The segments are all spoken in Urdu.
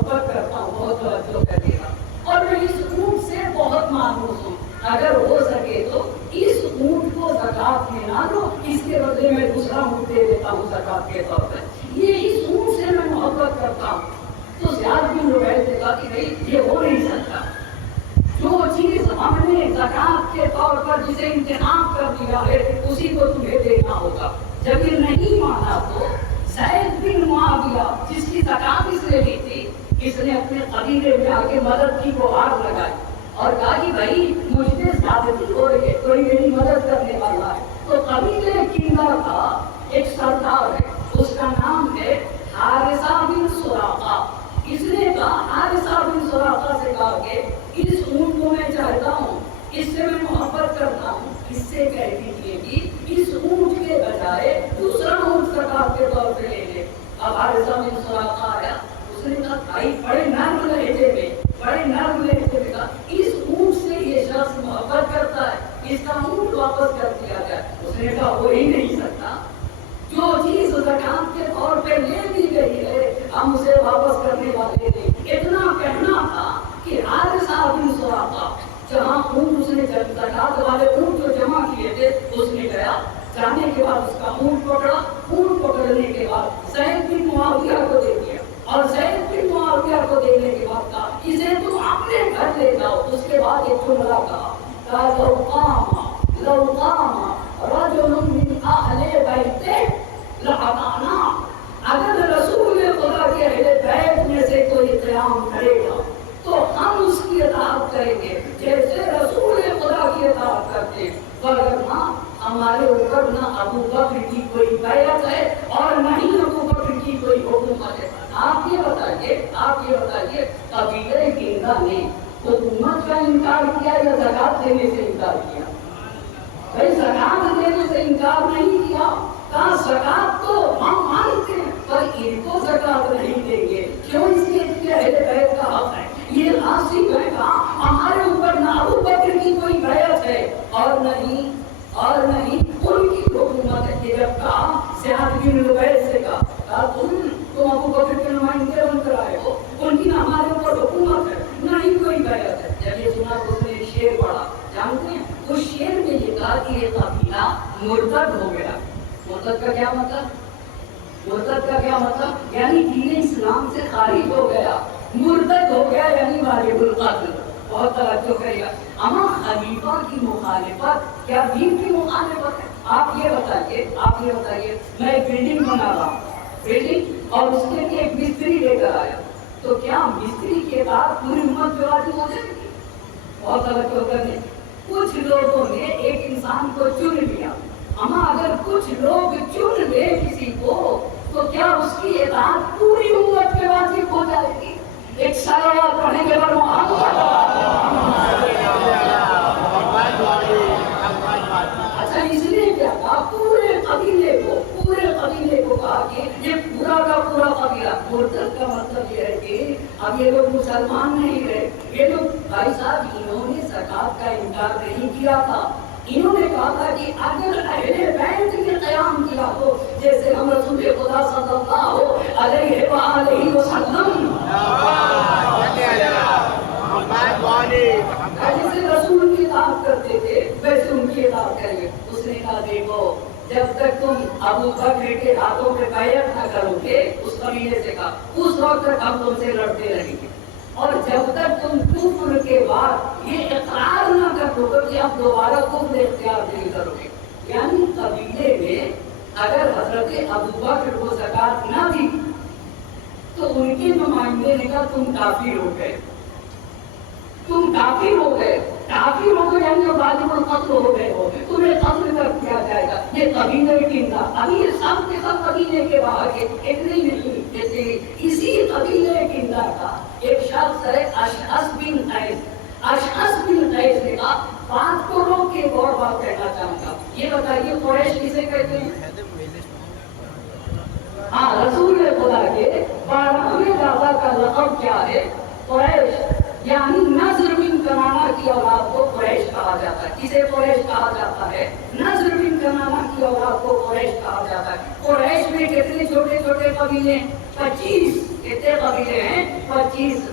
محبت کرتا ہوں، بہت توجہ کریے گا، اور میں اس اونٹ سے بہت مانوس ہوں، اگر ہو سکے تو اس اونٹ کو زکات میں نہ دو، اس کے بدلے میں دوسرا اونٹ دے دیتا ہوں زکات کے طور پر، یہ اس اونٹ سے میں محبت کرتا ہوں۔ تو زیادہ بھی لوگ ایسے کہا کہ نہیں یہ ہو نہیں سکتا، جو چیز ہم نے زکات کے طور پر جسے انتخاب کر دیا ہے اسی کو تمہیں دینا ہوگا۔ جب یہ نہیں مانا تو زید بن معاویہ جس کی زکات اس نے لی تھی، اس نے اپنے قبیلے میں آ کے مدد کی گہار لگائی اور کہا کہ بھائی مجھ پہ زیادتی ہو رہی ہے، کوئی میری مدد کرنے والا ہے۔ تو قبیلے کینر کا ایک سردار ہے، اس کا نام ہے حارثہ بن سراقہ۔ اس نے کہا حارثہ بن سراقہ سے کہا کہ اس اونٹ کو میں چاہتا ہوں، اس سے میں محبت کرتا ہوں، اس سے کہہ دیجیے کہ اس اونٹ کے بجائے دوسرا اونٹ زکات کے طور پہ لے لے۔ اب حارثہ بن سراقہ آیا، اس نے کہا بھائی بڑے نرم لہجے میں کہا اس اونٹ سے یہ شخص محبت کرتا ہے، اس کا اونٹ واپس کر دیا جائے۔ اس نے کہا ہو ہی نہیں سکتا، جو چیز زکات کے طور پہ لے دی گئی ہے ہم اسے واپس کرنے والے نہیں۔ اتنا کہنا تھا کہ حارثہ بن سراقہ جہاں اونٹ اس نے زکات والے اونٹ جو جمع کیے تھے اس نے گیا، جانے کے بعد اس کا اونٹ پکڑا، اونٹ پکڑنے کے بعد زید بن معاویہ کو دے دیا، اور زید بن معاویہ کو دینے کے بعد کہا اسے تم اپنے گھر لے جاؤ۔ اس کے بعد ایک جملہ کہا لو قام رجل من اہل بیت لعطانا، اگر رسول خدا کے اہل بیت میں سے کوئی قیام کرے گا تو ہم اس کی اطاعت کریں گے جیسے رسول خدا کی اطاعت کرتے ہیں، ورنہ ہمارے اوپر نہ ابو بکر کی کوئی بیعت ہے اور نہ ہی ابو بکر کی کوئی حکومت ہے۔ آپ یہ بتائیے قبیلہ کینہ نے حکومت کا انکار کیا یا زکات دینے سے انکار کیا؟ بھائی زکات دینے سے انکار نہیں کیا، کہا زکات تو ہم مانتے ہیں پر ان کو زکات نہیں دیں گے، کیوں؟ اس لیے کہ اہل بیت کا حق ہے، یہ ناصب ہے، کہا ہمارے اوپر نہ ابو بکر کی کوئی بیعت ہے اور نہ ہی ان کی حکومت ہے۔ کہ جب کہا زیاد بن لبید سے کہا تم ابو بکر کے نمائندے بن کر آئے ہو، ان کی نہ ہمارے اوپر حکومت ہے نہ ہی کوئی بیعت ہے۔ جب یہ سنا تو اس نے شعر پڑھا، جانتے ہیں اس شعر میں یہ کہا کہ یہ قبیلہ مرتد ہو گیا۔ مرتد کا کیا مطلب؟ یعنی دین اسلام سے خارج ہو گیا، مرتد ہو گیا یعنی واجب القتل۔ بہت توجہ کریے گا، اما خلیفہ کی مخالفت کیا دین کی مخالفت ہے؟ آپ یہ بتائیے میں ایک بلڈنگ بنا رہا ہوں، اور اس کے لیے ایک مستری لے کر آیا، تو کیا مستری کے بعد پوری امت پہ واجب ہو جائے گی؟ بہت توجہ کرنے، کچھ لوگوں نے ایک انسان کو چن لیا، اما اگر کچھ لوگ چن لے کسی کو تو کیا اس کی اطاعت پوری امت پہ واجب ہو جائے گی؟ ایک سالہ پڑھنے کے بعد اچھا اس لیے کیا کہا پورے قبیلے کو کہا کہ یہ پورا کا پورا قبیلہ مرتد کا مطلب یہ ہے کہ اب یہ لوگ مسلمان نہیں رہے، یہ لوگ بھائی صاحب انہوں نے زکات کا انکار نہیں کیا تھا، انہوں نے کہا تھا کہ اگر اہل بیت نے قیام کیا تو جیسے ہم رسول خدا صلی اللہ علیہ وآلہ وسلم جیسے رسول کی اطاعت کرتے تھے ویسے ان کی اطاعت کریں گے۔ اس نے کہا دیکھو جب تک تم ابو بکر کے ہاتھوں پہ بیعت نہ کرو گے، اس قبیلے سے کہا اس وقت تک ہم تم سے لڑتے رہیں گے، اور جب تک تم کفر کے بعد یہ اقرار نہ کرو گے کہ اب دوبارہ کفر اختیار نہیں کرو گے۔ یعنی قبیلے میں اگر حضرت ابو بکر کو زکات نہ دی تو ان کے نمائندے نے کہا تم کافر ہو گئے، کافر ہو گئے یعنی واجب القتل ہو گئے ہو، تمہیں قتل کر دیا جائے گا۔ یہ قبیلے کینہ، ابھی یہ سب کے سب قبیلے کے باہر کے اتنے ہی نہیں، اسی قبیلے کینہ کا ایک شخص ہے اشعث بن قیس نے کہا بات کو روک کے اور بات کہنا چاہوں گا، یہ بتائیے قریش کسے کہتے ہیں؟ ہاں رسول خدا کے 12ویں دادا کا لقب کیا ہے؟ قریش، یعنی نضر بن کنانہ کی اولاد کو قریش کہا جاتا ہے۔ کسے قریش کہا جاتا ہے؟ نضر بن کنانہ کی اولاد کو قریش کہا جاتا ہے۔ قریش میں کتنے چھوٹے چھوٹے قبیلے؟ 25 کتنے قبیلے ہیں؟ 25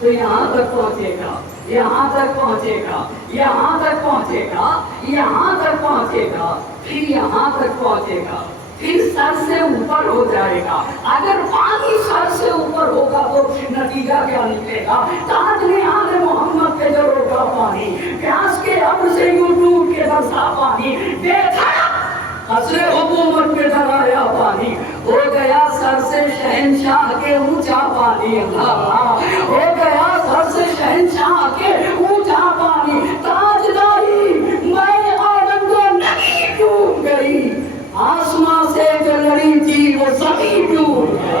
تو یہاں تک پہنچے گا، یہاں تک پہنچے گا، یہاں تک پہنچے گا، یہاں تک پہنچے گا، پھر یہاں تک پہنچے گا، پھر سر سے اوپر ہو جائے گا۔ اگر پانی سر سے اوپر ہوگا تو نتیجہ کیا نکلے گا؟ تاج نہاد محمد پہ جو روکا پانی، پیاس کے ابر سے یوں ٹوٹ کے برسا پانی، بے دھڑک قصر حکومت پہ ڈرایا پانی، ہو گیا سر سے شہنشاہ کے اونچا پانی، اللہ ہو گیا سر سے شہنشاہ کے اونچا پانی، تاجداری میں آدم کو نہیں ڈوب گئی، آسمان سے جو لڑی تھی وہ زمین ڈوب گئی۔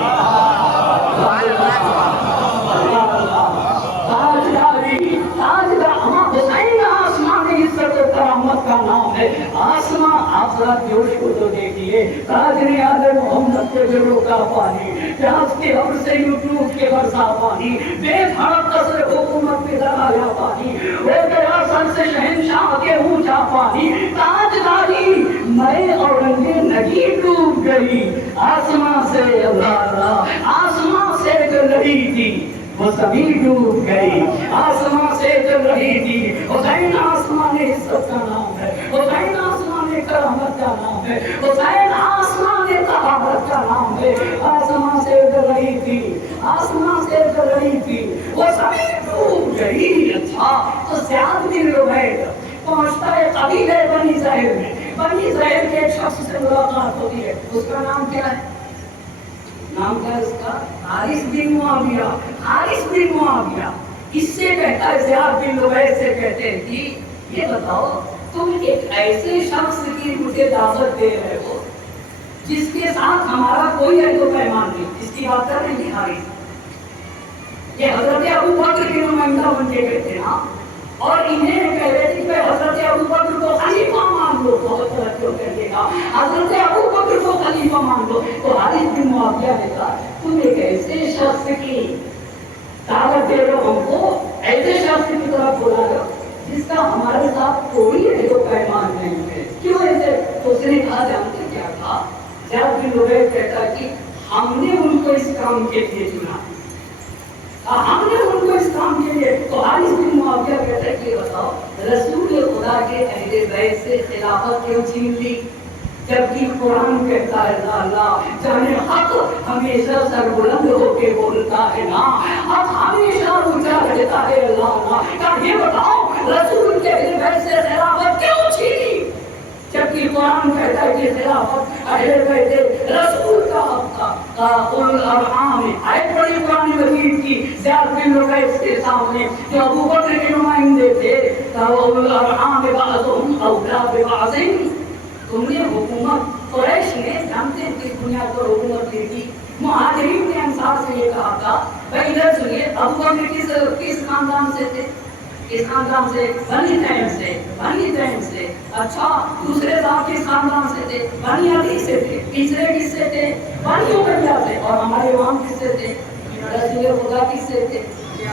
کرامت کا نام ہے آسمان، آپ ذرا جوش کو تو دیکھیے، تاج نہاد محمد کے جو روکا پانی، پیاس کے ابر سے یوں ٹوٹ کے برسا پانی، بے دھڑک قصر حکومت پہ ڈرایا پانی، ہو گیا سر سے شہنشاہ کے اونچا پانی، تاجداری میں اورنگ نگی ڈوب گئی، آسمان سے اللہ آسمان سے جو لڑی تھی وہ زمین ڈوب گئی، آسمان سے چل رہی تھی، حسین آسمان عزت کا نام ہے، حسین آسمان کرامت کا نام ہے، حسین آسمان طہارت کا نام ہے، آسمان سے چل رہی تھی، آسمان سے چل رہی تھی، وہ زمین ڈوب گئی۔ اچھا تو زیاد بن عبید پہنچتا ہے قبیلے بنی زہر میں، بنی زہر کے ایک شخص سے ملاقات ہوتی ہے، اس کا نام کیا ہے؟ نام کیا ہے اس کا؟ حارث بن معاویہ، حارث بن معاویہ۔ اس سے کہتا ہے زیاد بن عبید سے کہتے ہیں کہ یہ بتاؤ تم ایک ایسے شخص کی مجھے دعوت دے رہے ہو جس کے ساتھ ہمارا کوئی عہد و پیمان نہیں، جس کی بات کر رہے ہیں حارث، یہ حضرت ابو بکر کے نمائندہ بن کے کہتے ہیں، اور انہیں کہہ رہے تھے کہ حضرت ابو بکر کو خلیفہ مان لو، بہت توجہ کریے گا، حضرت ابو بکر کو خلیفہ مان لو۔ تو حارث بن معاویہ نے کہا تم ایک ایسے شخص کی دعوت دے رہے ہو، ہم کو ایسے شخص کی طرف بلا رہے ہو جس کا ہمارے ساتھ کوئی عہد و پیمان نہیں ہے، کیوں ایسے؟ تو اس نے کہا جانتے کیا تھا؟ زیاد بن عبید کہتا کہ ہم نے ان کو اس کام کے لیے چنا، ہم نے ان کو اس کام کے لیے۔ تو حارث بن معاویہ کہتا ہے کہ بتاؤ رسول خدا کے اہل بیت سے خلافت کیوں چھین لی، جبکہ قرآن کہتا ہے اللہ جانے حق ہمیشہ سر بلند ہو کے بولتا ہے نا، حق ہمیشہ اونچا رہتا ہے اللہ۔ یہ بتاؤ رسول کے اہل بیت سے خلافت کیوں چھینی، جبکہ قرآن کہتا ہے کہ خلافت اہل بیت رسول کا حق تھا۔ اولو الارحام آیت پڑھی قرآن مجید کی زیاد بن عبید کے سامنے جو ابو بکر کے نمائندے تھے، اولو الارحام بعضهم اولی ببعض۔ تم نے حکومت قریش نے جانتے ہیں کس بنیاد پر حکومت لی تھی؟ مہاجرین نے انصار سے یہ کہا تھا بھائی ادھر سنیے ابو بکر کس خاندان سے تھے؟ اس خاندان سے بنی تیم سے، بنی تیم سے۔ اچھا دوسرے صاحب کس خاندان سے تھے؟ بنی عدی سے تھے۔ تیسرے کس سے تھے؟ بنی امیہ سے۔ اور ہمارے امام کس سے تھے؟ رسول خدا کس سے تھے؟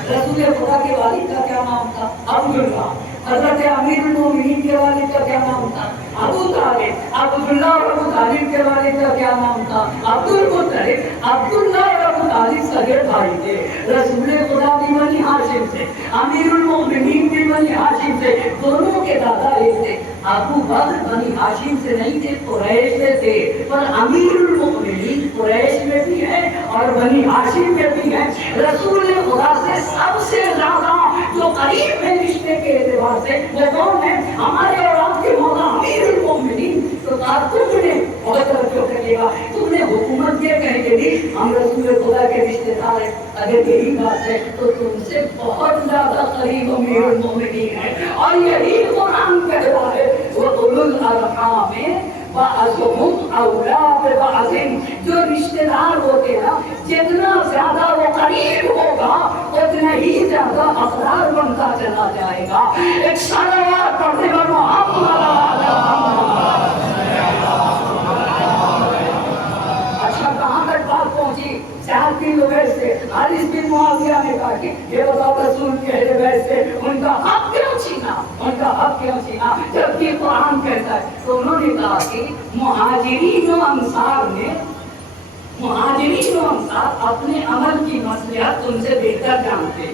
رسول خدا کے والد کا کیا نام تھا؟ عبداللہ۔ حضرت امیر المومنین کے والد کا کیا نام تھا؟ ابو طالب۔ عبداللہ اور ابو طالب کے والد کا کیا نام تھا؟ عبد المطلب۔ عبداللہ اور ابو طالب سگے بھائی تھے۔ رسول خدا بھی بنی ہاشم سے، امیر المومنین بھی بنی ہاشم سے، دونوں کے دادا ایک تھے۔ ابو بکر بنی ہاشم سے نہیں تھے، قریش سے تھے، پر امیر المومنین قریش میں بھی ہے اور بنی ہاشم میں بھی ہے۔ رسول خدا سے سب سے زیادہ جو قریب ہے رشتے کے اعتبار سے وہ کون ہے؟ ہمارے اور آپ کے مولا امیر المومنین۔ تو تم نے بہت توجہ کریے گا، تم نے حکومت یہ کہہ کے دی ہم رسول خدا کے رشتے دار ہیں، اگر یہی بات ہے تو تم سے بہت زیادہ قریب امیر المومنین ہے، اور یہی قرآن کہہ رہا ہے وَأُولُو الْأَرْحَامِ بَعْضُهُمْ أَوْلَىٰ بِبَعْضٍ۔ جو رشتے دار ہوتے ہیں نا جتنا زیادہ وہ قریب ہوگا اتنا ہی زیادہ اقرار بنتا چلا جائے گا۔ ایک صلوات پڑھنے پر محمد زیاد بن عبید سے حارث بن معاویہ نے کہا کہ یہ بتاؤ رسول کے اہل بیت سے ان کا حق کیوں چھینا، ان کا حق کیوں چھینا، جبکہ قرآن کہتا ہے۔ تو انہوں نے کہا کہ مہاجرین و انصار نے، مہاجرین و انصار اپنے عمل کی مصلحت تم سے بہتر جانتے،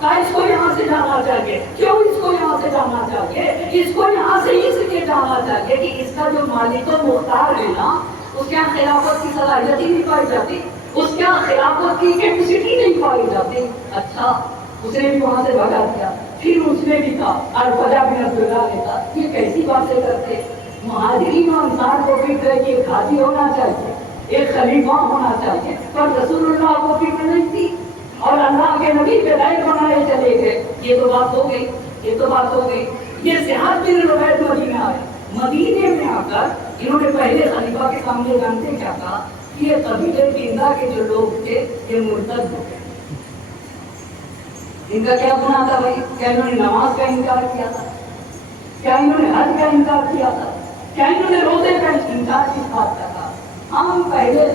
کہا اس کو یہاں سے جانا چاہیے. کیوں اس کو یہاں سے جانا چاہیے؟ اس کو یہاں سے اس لیے جانا چاہیے کہ اس کا جو مالک و مختار ہے نا، اس کے یہاں خلافت کی صلاحیت ہی نہیں پائی جاتی، اس کے یہاں خلافت کی کیپیسٹی نہیں پائی جاتی. اچھا، اس نے بھی وہاں سے بھگا دیا. پھر اس نے بھی کہا، الفجا بن عبداللہ نے کہا یہ کیسی باتیں کرتے، مہاجرین و انصار کو فکر ہے کہ ایک حاجی ہونا چاہیے، ایک خلیفہ ہونا چاہیے، پر رسول اللہ کو فکر نہیں تھی اور اللہ کے نبی کے دائر بنائے چلے گئے. یہ تو بات ہو گئی، یہ تو بات ہو گئی. یہ سعد بن ربیع مدینہ آئے. مدینے میں آ کر انہوں نے پہلے خلیفہ کے سامنے جانتے کیا کہا کہ یہ قبیلے کندا کے جو لوگ تھے یہ مرتد ہو گئے. ان کا کیا گناہ تھا بھائی؟ کیا انہوں نے نماز کا انکار کیا تھا؟ کیا انہوں نے حج کا انکار کیا تھا؟ کیا انہوں نے روزے کا انکار کس بات کا تھا؟ ہم پہلے